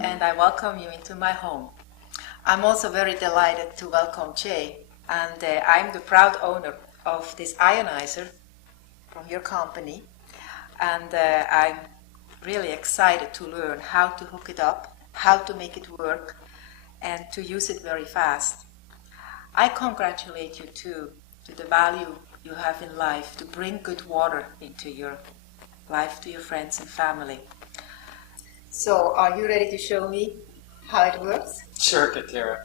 and I welcome you into my home. I'm also very delighted to welcome Jay, and I'm the proud owner of this Ionizer from your company, and I'm really excited to learn how to hook it up, how to make it work, and to use it very fast. I congratulate you too to the value you have in life to bring good water into your life to your friends and family. So, are you ready to show me how it works? Sure, Katira.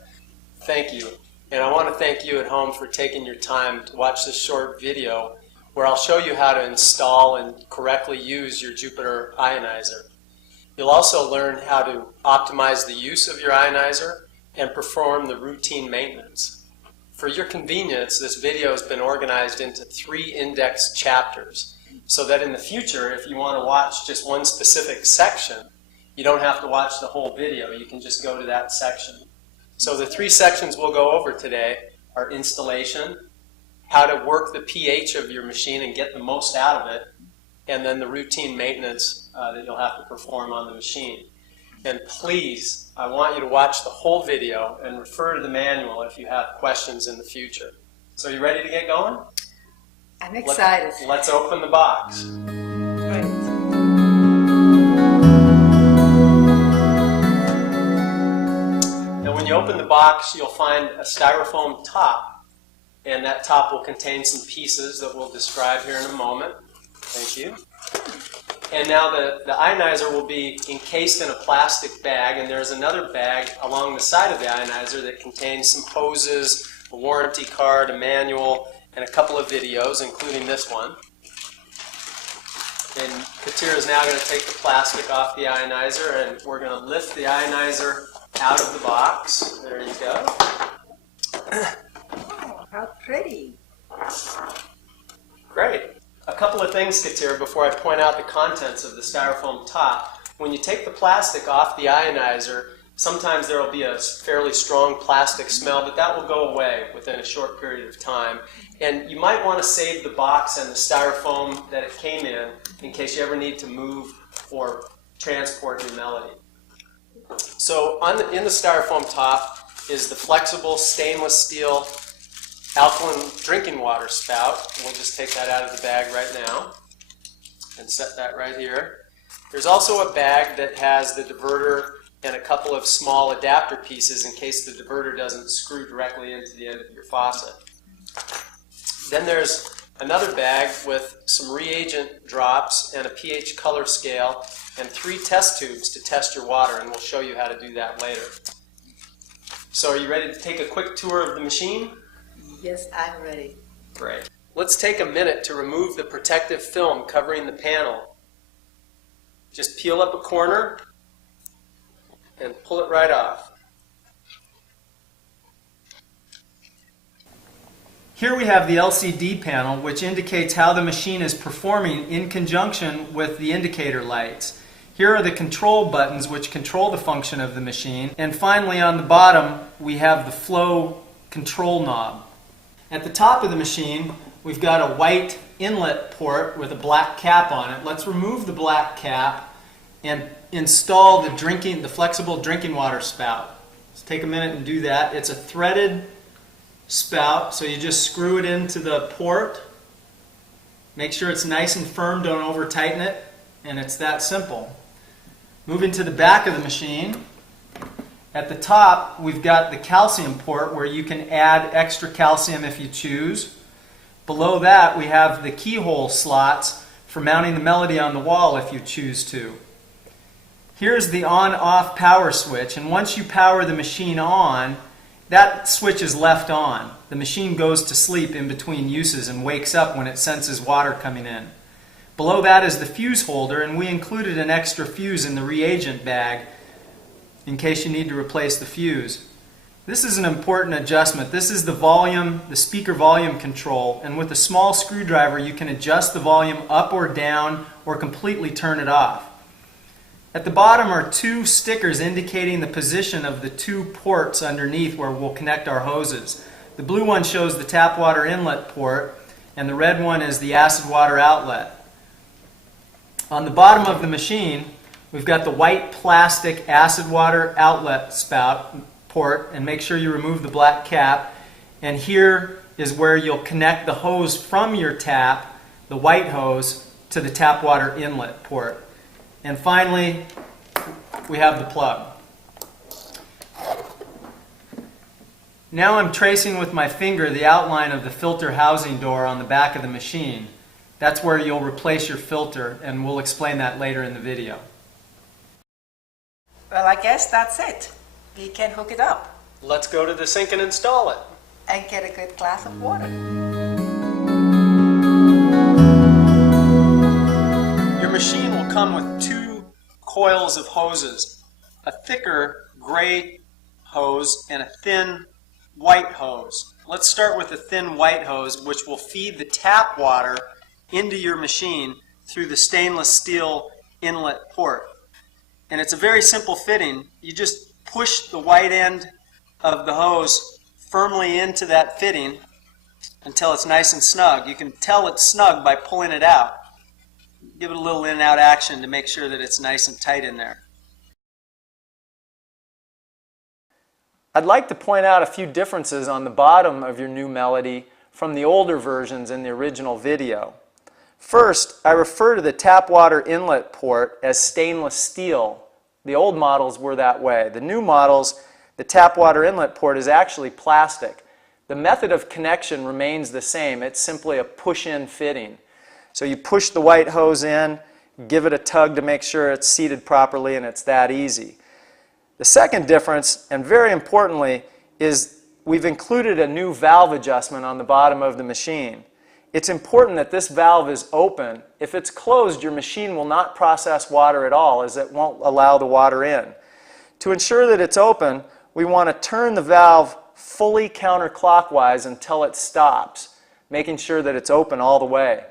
Thank you. And I want to thank you at home for taking your time to watch this short video where I'll show you how to install and correctly use your Jupiter Ionizer. You'll also learn how to optimize the use of your Ionizer and perform the routine maintenance. For your convenience, this video has been organized into 3 indexed chapters so that in the future, if you want to watch just one specific section, you don't have to watch the whole video. You can just go to that section. So the 3 sections we'll go over today are installation, how to work the pH of your machine and get the most out of it, and then the routine maintenance that you'll have to perform on the machine. And please, I want you to watch the whole video and refer to the manual if you have questions in the future. So you ready to get going? I'm excited. Let's open the box. Great. Now when you open the box, you'll find a styrofoam top. And that top will contain some pieces that we'll describe here in a moment. Thank you. And now the Ionizer will be encased in a plastic bag, and there's another bag along the side of the Ionizer that contains some hoses, a warranty card, a manual, and a couple of videos, including this one. And Katira is now going to take the plastic off the Ionizer, and we're going to lift the Ionizer out of the box. There you go. How pretty. Great. A couple of things, Katira, before I point out the contents of the styrofoam top. When you take the plastic off the Ionizer, sometimes there will be a fairly strong plastic smell, but that will go away within a short period of time. And you might want to save the box and the styrofoam that it came in case you ever need to move or transport your melody. So in the styrofoam top is the flexible stainless steel alkaline drinking water spout. We'll just take that out of the bag right now and set that right here. There's also a bag that has the diverter and a couple of small adapter pieces in case the diverter doesn't screw directly into the end of your faucet. Then there's another bag with some reagent drops and a pH color scale and 3 test tubes to test your water, and we'll show you how to do that later. So are you ready to take a quick tour of the machine? Yes, I'm ready. Great. Let's take a minute to remove the protective film covering the panel. Just peel up a corner and pull it right off. Here we have the LCD panel, which indicates how the machine is performing in conjunction with the indicator lights. Here are the control buttons which control the function of the machine. And finally on the bottom we have the flow control knob. At the top of the machine, we've got a white inlet port with a black cap on it. Let's remove the black cap and install the flexible drinking water spout. Let's take a minute and do that. It's a threaded spout, so you just screw it into the port. Make sure it's nice and firm, don't over tighten it, and it's that simple. Moving to the back of the machine. At the top, we've got the calcium port where you can add extra calcium if you choose. Below that, we have the keyhole slots for mounting the melody on the wall if you choose to. Here's the on-off power switch, and once you power the machine on, that switch is left on. The machine goes to sleep in between uses and wakes up when it senses water coming in. Below that is the fuse holder, and we included an extra fuse in the reagent bag in case you need to replace the fuse. This is an important adjustment. This is the volume, the speaker volume control, and with a small screwdriver you can adjust the volume up or down or completely turn it off. At the bottom are 2 stickers indicating the position of the 2 ports underneath where we'll connect our hoses. The blue one shows the tap water inlet port, and the red one is the acid water outlet. On the bottom of the machine, We've got the white plastic acid water outlet spout port, and make sure you remove the black cap. And here is where you'll connect the hose from your tap, the white hose, to the tap water inlet port. And finally, we have the plug. Now I'm tracing with my finger the outline of the filter housing door on the back of the machine. That's where you'll replace your filter, and we'll explain that later in the video. Well, I guess that's it. We can hook it up Let's go to the sink and install it. and get a good glass of water. Your machine will come with two coils of hoses, a thicker gray hose and a thin white hose. Let's start with the thin white hose, which will feed the tap water into your machine through the stainless steel inlet port. And it's a very simple fitting. You just push the white end of the hose firmly into that fitting until it's nice and snug. You can tell it's snug by pulling it out. Give it a little in and out action to make sure that it's nice and tight in there. I'd like to point out a few differences on the bottom of your new Melody from the older versions in the original video. First, I refer to the tap water inlet port as stainless steel. The old models were that way. The new models, the tap water inlet port is actually plastic. The method of connection remains the same. It's simply a push-in fitting. So you push the white hose in, give it a tug to make sure it's seated properly, and it's that easy. The second difference, and very importantly, is we've included a new valve adjustment on the bottom of the machine. It's important that this valve is open. If it's closed, your machine will not process water at all, as it won't allow the water in. To ensure that it's open, we want to turn the valve fully counterclockwise until it stops, making sure that it's open all the way.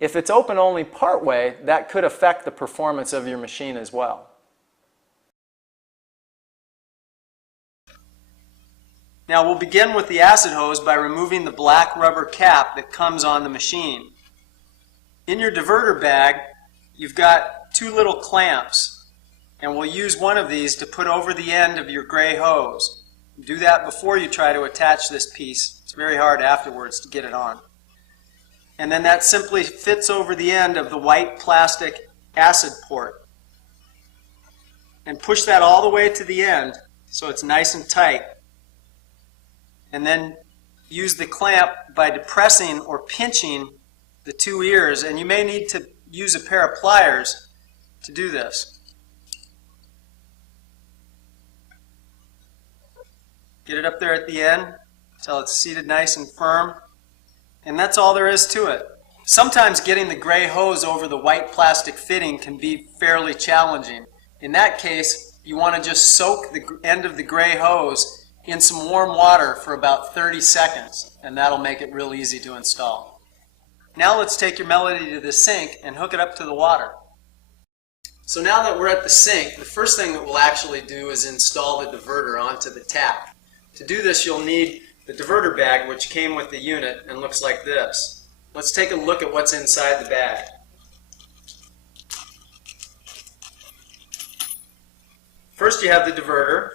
If it's open only part way, that could affect the performance of your machine as well. Now we'll begin with the acid hose by removing the black rubber cap that comes on the machine. In your diverter bag, you've got two little clamps, and we'll use one of these to put over the end of your gray hose. Do that before you try to attach this piece. It's very hard afterwards to get it on. And then that simply fits over the end of the white plastic acid port. And push that all the way to the end so it's nice and tight. And then use the clamp by depressing or pinching the two ears, and you may need to use a pair of pliers to do this. Get it up there at the end until it's seated nice and firm, and that's all there is to it. Sometimes getting the gray hose over the white plastic fitting can be fairly challenging. In that case, you want to just soak the end of the gray hose in some warm water for about 30 seconds, and that'll make it real easy to install. Now let's take your Melody to the sink and hook it up to the water. So now that we're at the sink, the first thing that we'll actually do is install the diverter onto the tap. To do this, you'll need the diverter bag, which came with the unit and looks like this. Let's take a look at what's inside the bag. First you have the diverter,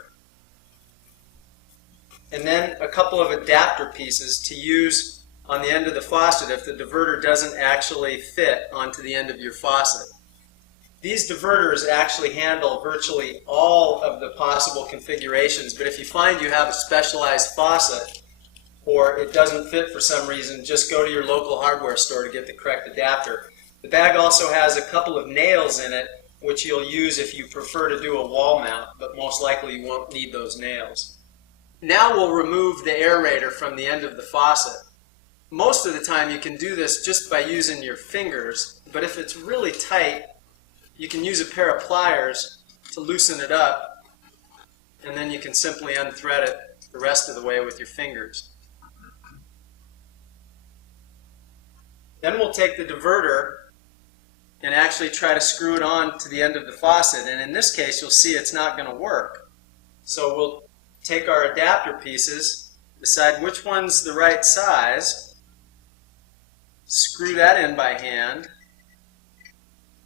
and then a couple of adapter pieces to use on the end of the faucet if the diverter doesn't actually fit onto the end of your faucet. These diverters actually handle virtually all of the possible configurations, but if you find you have a specialized faucet or it doesn't fit for some reason, just go to your local hardware store to get the correct adapter. The bag also has a couple of nails in it, which you'll use if you prefer to do a wall mount, but most likely you won't need those nails. Now we'll remove the aerator from the end of the faucet. Most of the time you can do this just by using your fingers, but if it's really tight, you can use a pair of pliers to loosen it up, and then you can simply unthread it the rest of the way with your fingers. Then we'll take the diverter and actually try to screw it on to the end of the faucet, and in this case you'll see it's not going to work. So we'll take our adapter pieces, decide which one's the right size, screw that in by hand,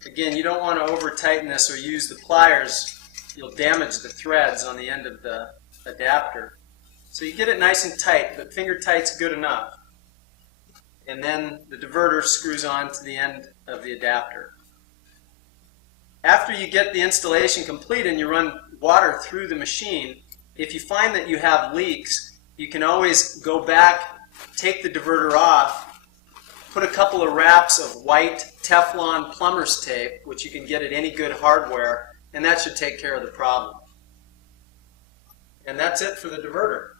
Again, you don't want to over tighten this or use the pliers. You'll damage the threads on the end of the adapter. So you get it nice and tight, but finger tight's good enough. And then the diverter screws on to the end of the adapter. After you get the installation complete and you run water through the machine, if you find that you have leaks, you can always go back, take the diverter off, put a couple of wraps of white Teflon plumber's tape, which you can get at any good hardware, and that should take care of the problem. And that's it for the diverter.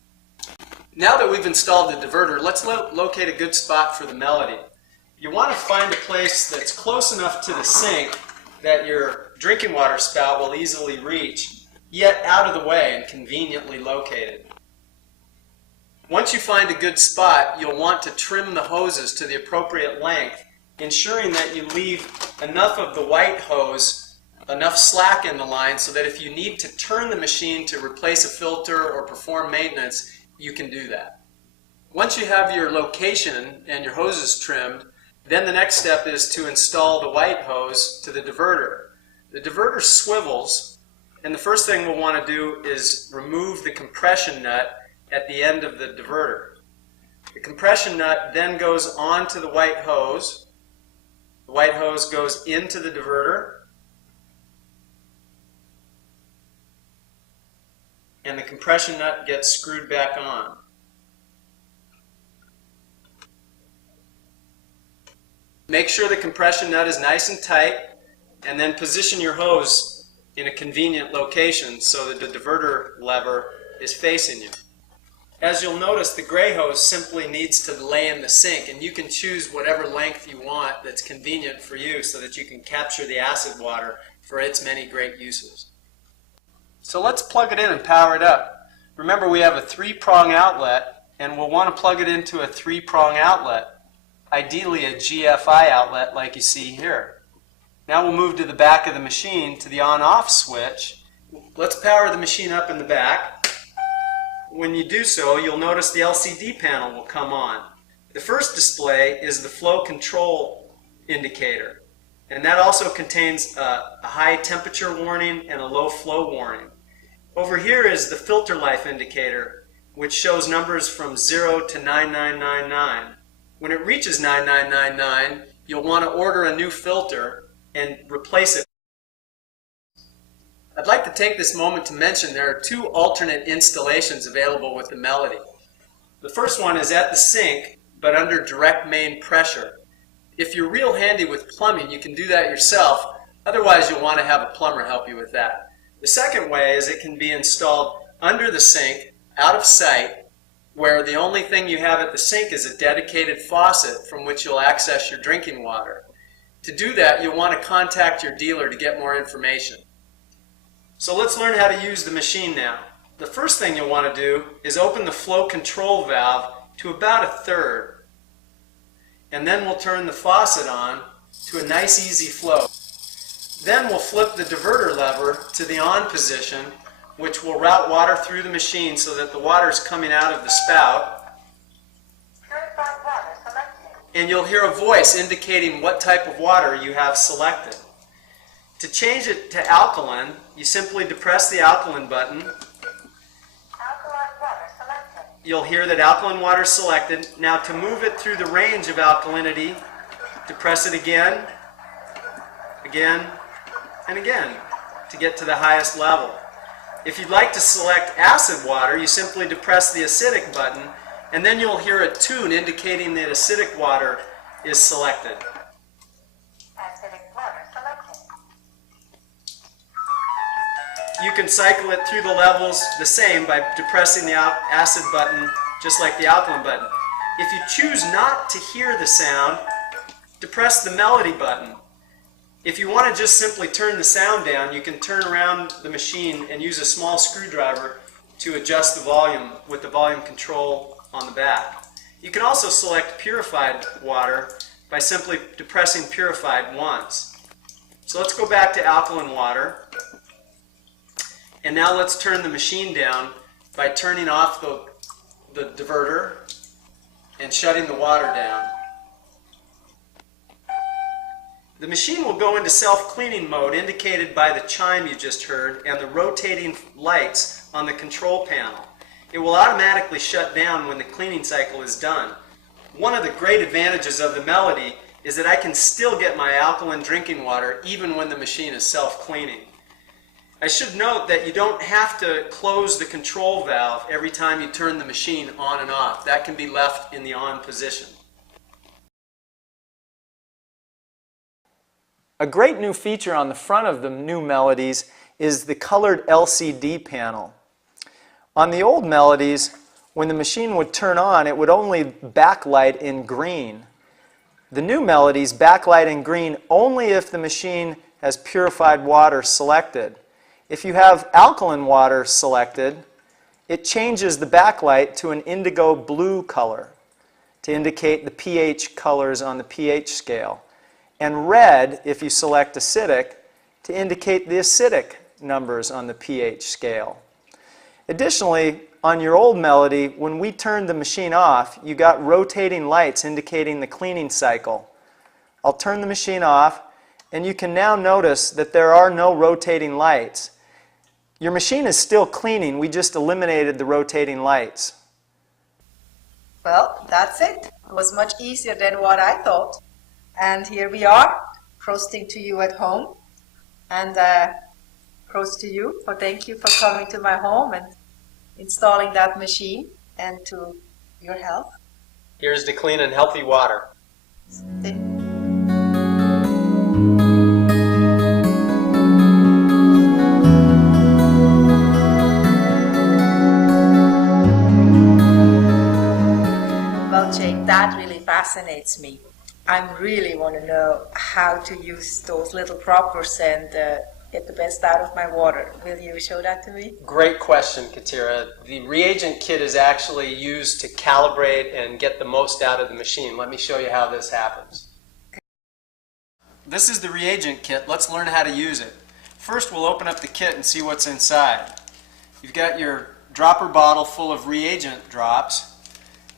Now that we've installed the diverter, let's locate a good spot for the melody. You want to find a place that's close enough to the sink that your drinking water spout will easily reach, yet out of the way and conveniently located. Once you find a good spot, you'll want to trim the hoses to the appropriate length, ensuring that you leave enough of the white hose, enough slack in the line so that if you need to turn the machine to replace a filter or perform maintenance, you can do that. Once you have your location and your hoses trimmed, then the next step is to install the white hose to the diverter. The diverter swivels, and the first thing we'll want to do is remove the compression nut at the end of the diverter. The compression nut then goes onto the white hose. The white hose goes into the diverter, and the compression nut gets screwed back on. Make sure the compression nut is nice and tight, and then position your hose in a convenient location so that the diverter lever is facing you. As you'll notice, the gray hose simply needs to lay in the sink, and you can choose whatever length you want that's convenient for you so that you can capture the acid water for its many great uses. So let's plug it in and power it up. Remember, we have a 3-prong outlet, and we'll want to plug it into a 3-prong outlet, ideally a GFI outlet like you see here. Now we'll move to the back of the machine to the on-off switch. Let's power the machine up in the back. When you do so, you'll notice the LCD panel will come on. The first display is the flow control indicator, and that also contains a high temperature warning and a low flow warning. Over here is the filter life indicator, which shows numbers from 0 to 9999. When it reaches 9999, you'll want to order a new filter and replace it. I'd like to take this moment to mention there are 2 alternate installations available with the Melody. The first one is at the sink, but under direct main pressure. If you're real handy with plumbing, you can do that yourself. Otherwise, you'll want to have a plumber help you with that. The second way is it can be installed under the sink, out of sight, where the only thing you have at the sink is a dedicated faucet from which you'll access your drinking water. To do that, you'll want to contact your dealer to get more information. So let's learn how to use the machine now. The first thing you'll want to do is open the flow control valve to about 1/3. And then we'll turn the faucet on to a nice easy flow. Then we'll flip the diverter lever to the on position, which will route water through the machine so that the water is coming out of the spout. And you'll hear a voice indicating what type of water you have selected. To change it to alkaline, you simply depress the alkaline button. Alkaline water selected. You'll hear that alkaline water is selected. Now to move it through the range of alkalinity, depress it again, again, and again to get to the highest level. If you'd like to select acid water, you simply depress the acidic button, and then you'll hear a tune indicating that acidic water is selected. Acidic water selected. You can cycle it through the levels the same by depressing the acid button just like the alkaline button. If you choose not to hear the sound, depress the melody button. If you want to just simply turn the sound down, you can turn around the machine and use a small screwdriver to adjust the volume with the volume control on the back. You can also select purified water by simply depressing purified once. So let's go back to alkaline water. And now let's turn the machine down by turning off the diverter and shutting the water down. The machine will go into self-cleaning mode indicated by the chime you just heard and the rotating lights on the control panel. It will automatically shut down when the cleaning cycle is done. One of the great advantages of the Melody is that I can still get my alkaline drinking water even when the machine is self-cleaning. I should note that you don't have to close the control valve every time you turn the machine on and off. That can be left in the on position. A great new feature on the front of the new Melodies is the colored LCD panel. On the old Melodies, when the machine would turn on, it would only backlight in green. The new Melodies backlight in green only if the machine has purified water selected. If you have alkaline water selected, it changes the backlight to an indigo blue color to indicate the pH colors on the pH scale, and red if you select acidic to indicate the acidic numbers on the pH scale. Additionally, on your old Melody, when we turned the machine off, you got rotating lights indicating the cleaning cycle. I'll turn the machine off, and you can now notice that there are no rotating lights. Your machine is still cleaning, we just eliminated the rotating lights. Well, that's it. It was much easier than what I thought. And here we are, proasting to you at home. And proast to you, for thank you for coming to my home and installing that machine, and to your health. Here's to clean and healthy water. Well, Jake, that really fascinates me. I really want to know how to use those little proppers and get the best out of my water. Will you show that to me? Great question, Katira. The reagent kit is actually used to calibrate and get the most out of the machine. Let me show you how this happens. This is the reagent kit. Let's learn how to use it. First, we'll open up the kit and see what's inside. You've got your dropper bottle full of reagent drops.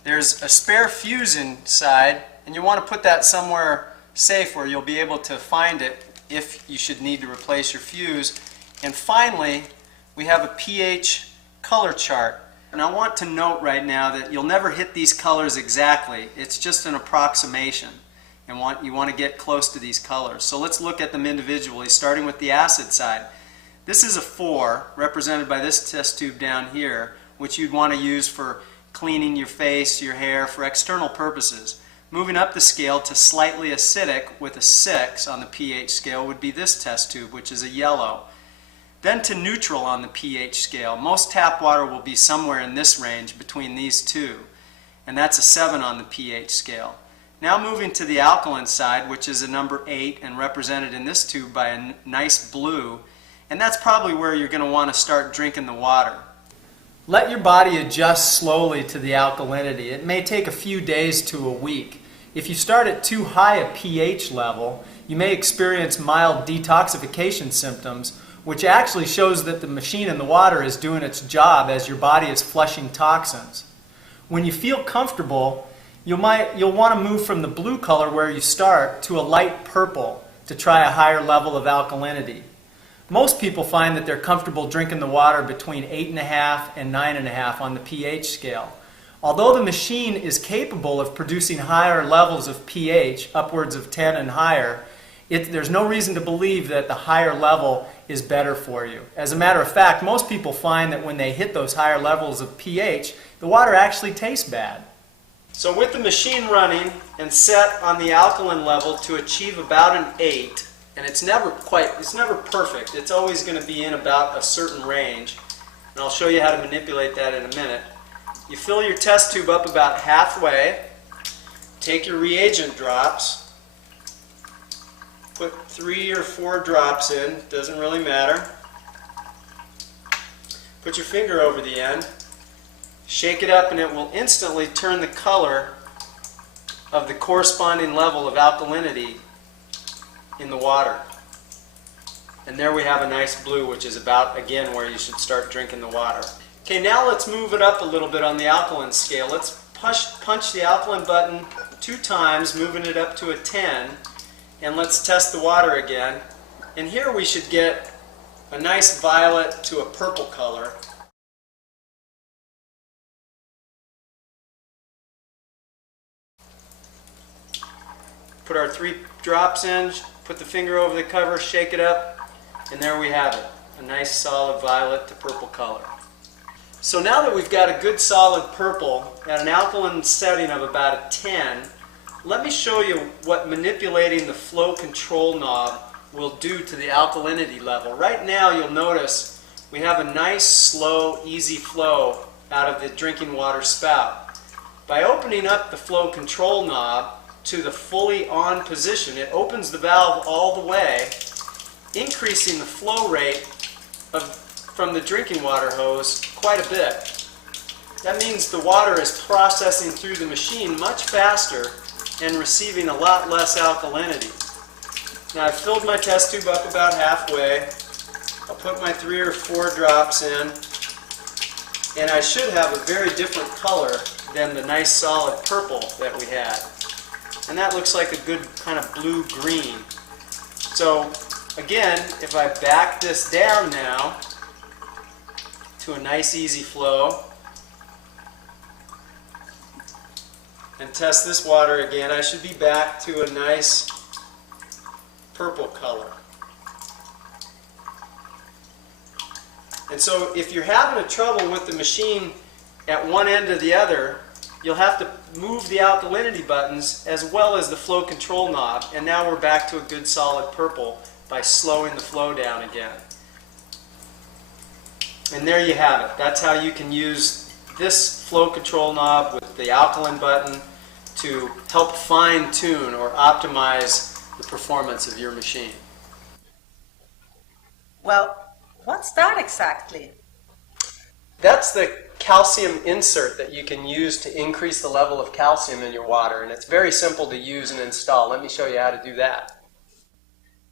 There's a spare fuse inside, and you want to put that somewhere safe where you'll be able to find it if you should need to replace your fuse. And finally, we have a pH color chart. And I want to note right now that you'll never hit these colors exactly. It's just an approximation, and you want to get close to these colors. So let's look at them individually, starting with the acid side. This is a 4, represented by this test tube down here, which you'd want to use for cleaning your face, your hair, for external purposes. Moving up the scale to slightly acidic with a 6 on the pH scale would be this test tube, which is a yellow. Then to neutral on the pH scale. Most tap water will be somewhere in this range between these two, and that's a 7 on the pH scale. Now moving to the alkaline side, which is a number 8 and represented in this tube by a nice blue, and that's probably where you're going to want to start drinking the water. Let your body adjust slowly to the alkalinity. It may take a few days to a week. If you start at too high a pH level, you may experience mild detoxification symptoms, which actually shows that the machine in the water is doing its job as your body is flushing toxins. When you feel comfortable, you'll want to move from the blue color where you start to a light purple to try a higher level of alkalinity. Most people find that they're comfortable drinking the water between 8.5 and 9.5 on the pH scale. Although the machine is capable of producing higher levels of pH, upwards of 10 and higher, there's no reason to believe that the higher level is better for you. As a matter of fact, most people find that when they hit those higher levels of pH, the water actually tastes bad. So with the machine running and set on the alkaline level to achieve about an 8, and it's never perfect. It's always going to be in about a certain range. And I'll show you how to manipulate that in a minute. You fill your test tube up about halfway. Take your reagent drops. Put 3 or 4 drops in. Doesn't really matter. Put your finger over the end. Shake it up and it will instantly turn the color of the corresponding level of alkalinity in the water. And there we have a nice blue, which is about, again, where you should start drinking the water. Okay, now let's move it up a little bit on the alkaline scale. Let's punch the alkaline button 2 times, moving it up to a 10, And let's test the water again. And here we should get a nice violet to a purple color. Put our 3 drops in, put the finger over the cover, shake it up, and there we have it. A nice solid violet to purple color. So now that we've got a good solid purple at an alkaline setting of about a 10, let me show you what manipulating the flow control knob will do to the alkalinity level. Right now you'll notice we have a nice, slow, easy flow out of the drinking water spout. By opening up the flow control knob to the fully on position, it opens the valve all the way, increasing the flow rate from the drinking water hose quite a bit. That means the water is processing through the machine much faster and receiving a lot less alkalinity. Now I've filled my test tube up about halfway. I'll put my 3 or 4 drops in, and I should have a very different color than the nice solid purple that we had. And that looks like a good kind of blue-green. So again, if I back this down now to a nice easy flow and test this water again, I should be back to a nice purple color. And so if you're having a trouble with the machine at one end or the other, you'll have to move the alkalinity buttons as well as the flow control knob. And now we're back to a good solid purple by slowing the flow down again. And there you have it. That's how you can use this flow control knob with the alkaline button to help fine-tune or optimize the performance of your machine. Well, what's that exactly? That's the calcium insert that you can use to increase the level of calcium in your water, and it's very simple to use and install. Let me show you how to do that.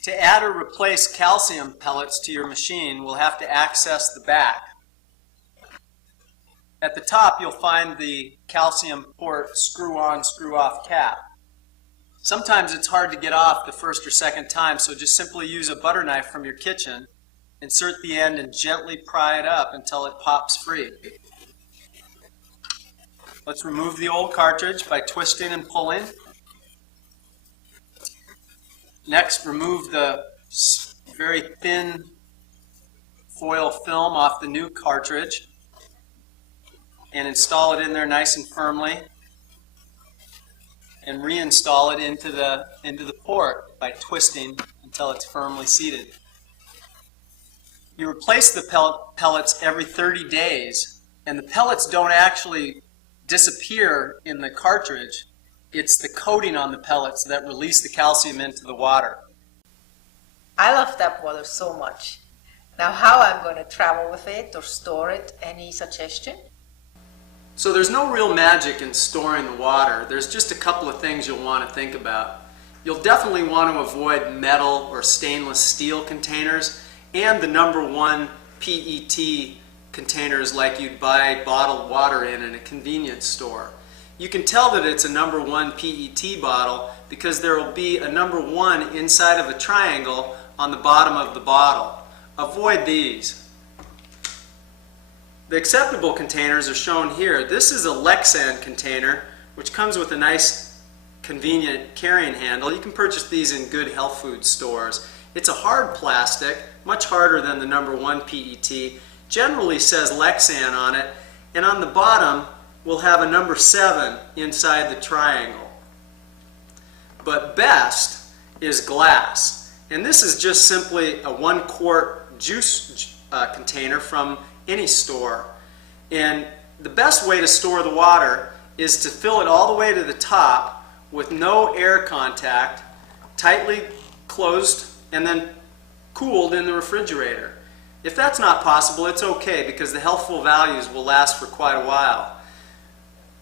To add or replace calcium pellets to your machine, we'll have to access the back. At the top, you'll find the calcium port screw-on, screw-off cap. Sometimes it's hard to get off the first or second time, so just simply use a butter knife from your kitchen, insert the end, and gently pry it up until it pops free. Let's remove the old cartridge by twisting and pulling. Next, remove the very thin foil film off the new cartridge and install it in there nice and firmly, and reinstall it into the port by twisting until it's firmly seated. You replace the pellets every 30 days, and the pellets don't actually disappear in the cartridge. It's the coating on the pellets that release the calcium into the water. I love tap water so much. Now how I'm going to travel with it or store it, any suggestion? So there's no real magic in storing the water. There's just a couple of things you'll want to think about. You'll definitely want to avoid metal or stainless steel containers and the #1 PET containers like you'd buy bottled water in a convenience store. You can tell that it's a #1 PET bottle because there will be a #1 inside of a triangle on the bottom of the bottle. Avoid these. The acceptable containers are shown here. This is a Lexan container, which comes with a nice convenient carrying handle. You can purchase these in good health food stores. It's a hard plastic, much harder than the #1 PET. Generally says Lexan on it, and on the bottom we'll have a #7 inside the triangle. But best is glass, and this is just simply a 1-quart juice container from any store. And the best way to store the water is to fill it all the way to the top with no air contact, tightly closed, and then cooled in the refrigerator. If that's not possible, it's okay because the healthful values will last for quite a while.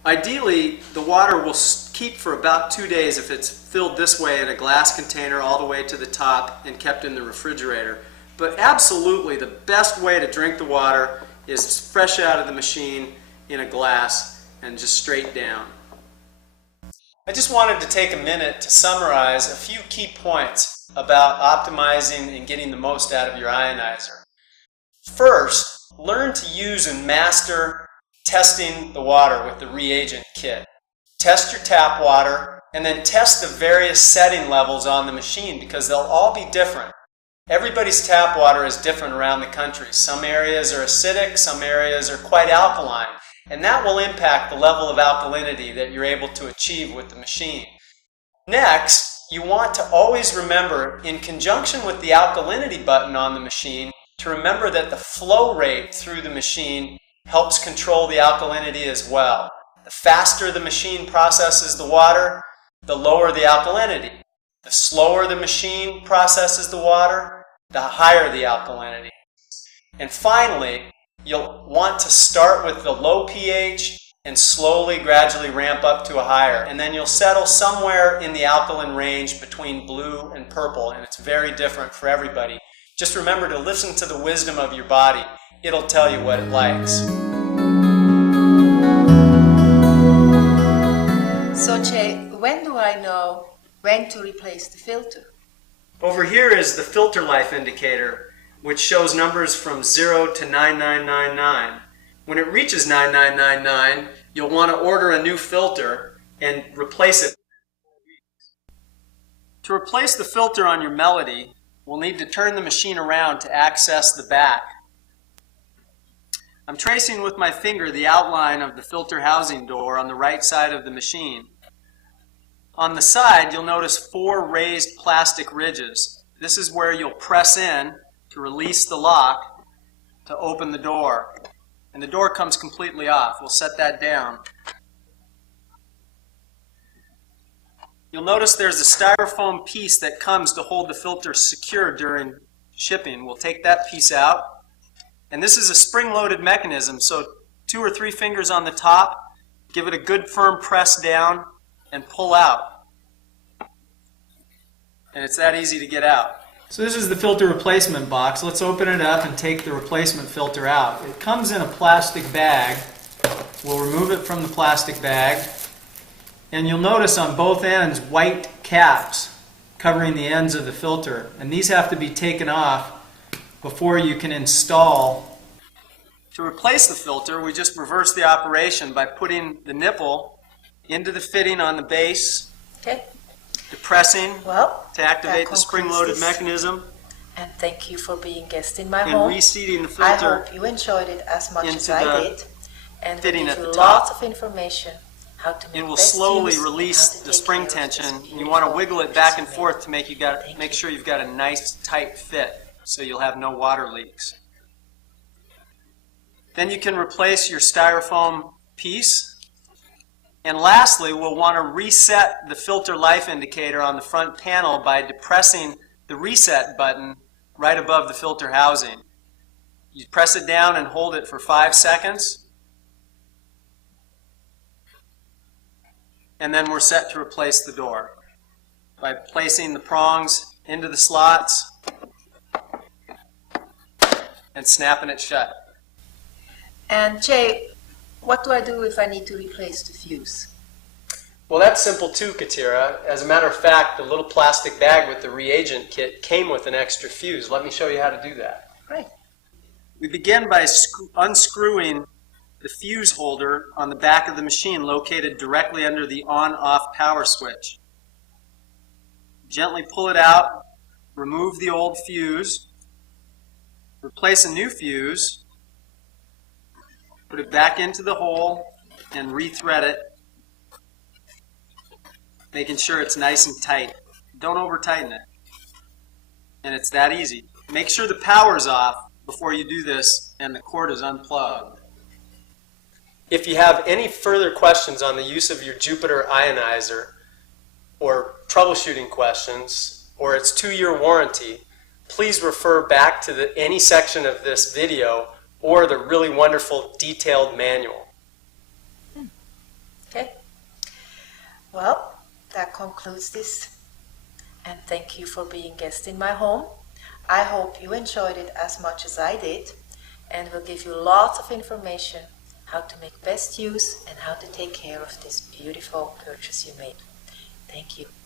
Ideally, the water will keep for about 2 days if it's filled this way in a glass container all the way to the top and kept in the refrigerator. But absolutely, the best way to drink the water is fresh out of the machine in a glass and just straight down. I just wanted to take a minute to summarize a few key points about optimizing and getting the most out of your ionizer. First, learn to use and master testing the water with the reagent kit. Test your tap water and then test the various setting levels on the machine because they'll all be different. Everybody's tap water is different around the country. Some areas are acidic, some areas are quite alkaline, and that will impact the level of alkalinity that you're able to achieve with the machine. Next, you want to always remember, in conjunction with the alkalinity button on the machine, to remember that the flow rate through the machine helps control the alkalinity as well. The faster the machine processes the water, the lower the alkalinity. The slower the machine processes the water, the higher the alkalinity. And finally, you'll want to start with the low pH and slowly, gradually ramp up to a higher. And then you'll settle somewhere in the alkaline range between blue and purple, and it's very different for everybody. Just remember to listen to the wisdom of your body. It'll tell you what it likes. So Jay, when do I know when to replace the filter? Over here is the filter life indicator, which shows numbers from 0 to 9999. When it reaches 9999, you'll want to order a new filter and replace it. To replace the filter on your Melody, we'll need to turn the machine around to access the back. I'm tracing with my finger the outline of the filter housing door on the right side of the machine. On the side, you'll notice 4 raised plastic ridges. This is where you'll press in to release the lock to open the door. And the door comes completely off. We'll set that down. You'll notice there's a styrofoam piece that comes to hold the filter secure during shipping. We'll take that piece out. And this is a spring-loaded mechanism, so 2 or 3 fingers on the top, give it a good firm press down, and pull out. And it's that easy to get out. So this is the filter replacement box. Let's open it up and take the replacement filter out. It comes in a plastic bag. We'll remove it from the plastic bag. And you'll notice on both ends white caps covering the ends of the filter. And these have to be taken off before you can install. To replace the filter, we just reverse the operation by putting the nipple into the fitting on the base. Okay. Depressing to activate the that spring-loaded concludes mechanism, And thank you for being guest in my and home. reseating the I filter hope you enjoyed it as much as into I the did. And we'll fitting give at you the lots top. of information how to make It will best slowly use and release how to the take spring care of this tension. You want to beautiful wiggle it back and purchase you forth made. to Thank make you. sure you've got a nice tight fit so you'll have no water leaks. Then you can replace your styrofoam piece. And lastly, we'll want to reset the filter life indicator on the front panel by depressing the reset button right above the filter housing. You press it down and hold it for 5 seconds. And then we're set to replace the door by placing the prongs into the slots and snapping it shut. And Jay, what do I do if I need to replace the fuse? Well, that's simple too, Katira. As a matter of fact, the little plastic bag with the reagent kit came with an extra fuse. Let me show you how to do that. Great. We begin by unscrewing the fuse holder on the back of the machine located directly under the on-off power switch. Gently pull it out, remove the old fuse, replace a new fuse, put it back into the hole, and rethread it, making sure it's nice and tight. Don't over-tighten it. And it's that easy. Make sure the power's off before you do this and the cord is unplugged. If you have any further questions on the use of your Jupiter Ionizer, or troubleshooting questions, or its 2-year warranty, please refer back to any section of this video or the really wonderful detailed manual. Okay. Well, that concludes this. And thank you for being guest in my home. I hope you enjoyed it as much as I did, and we'll give you lots of information how to make best use and how to take care of this beautiful purchase you made. Thank you.